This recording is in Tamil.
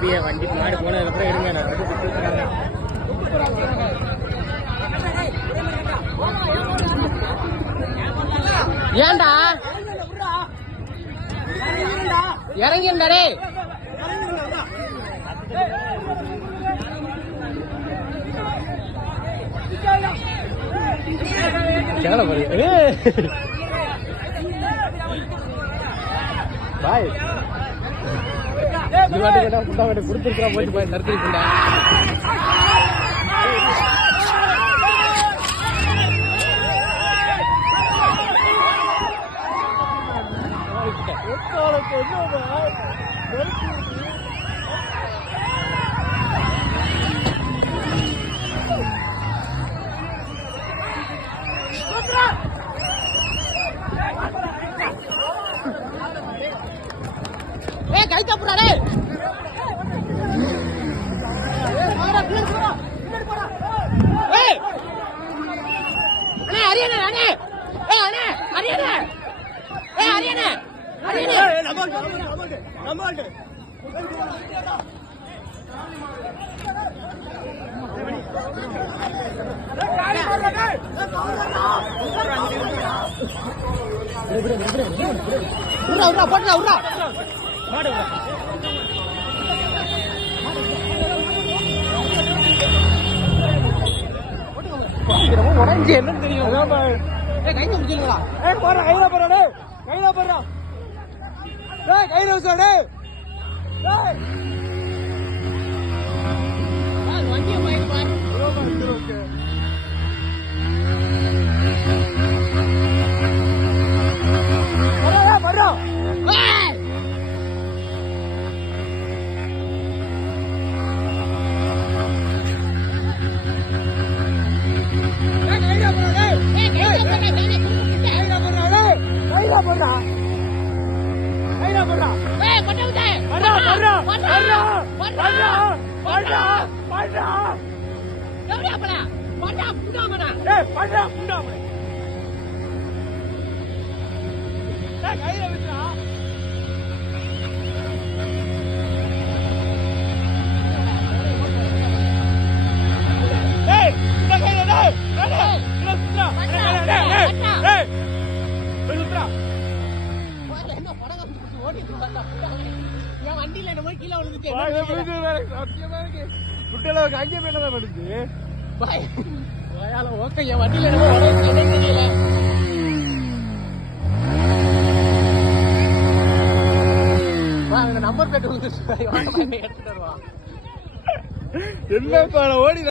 அப்படியே வண்டி மாடு போனதுக்கப்புறம் இருங்க நான் வந்து கொடுத்துருக்காங்க ஏன்டா? இறங்கிருந்தாரே கேள பாரு. பாய் இது வாட்டி கேட்டா குண்டா வாட்டி கொடுத்துருக்கா போச்சு பாய் நர்சரி Let's go! டேய் ஏய் அண்ணே அரியண்ணே அண்ணே. ஏய் அண்ணே போட்டுடா உர்ரா மாடு உடஞ்சி என்னன்னு தெரியும் ஏய் முடிச்சுங்களா ஏய் போறா கையில போறா டேய் கையில போறா டேய் கையில வச்சு டேய் டேய் கையில விட்டுறா என்ன படம் ஓடிட்டு வந்தா வண்டியில என்ன கீழே விழுந்துச்சு அங்கே போய் என்ன பண்ணுச்சு பாய் வாயால ஓகே என் வண்டியில என்னமோ தெரியல. நம்பர் பிளேட் விழுந்துச்சு என்ன ஓடி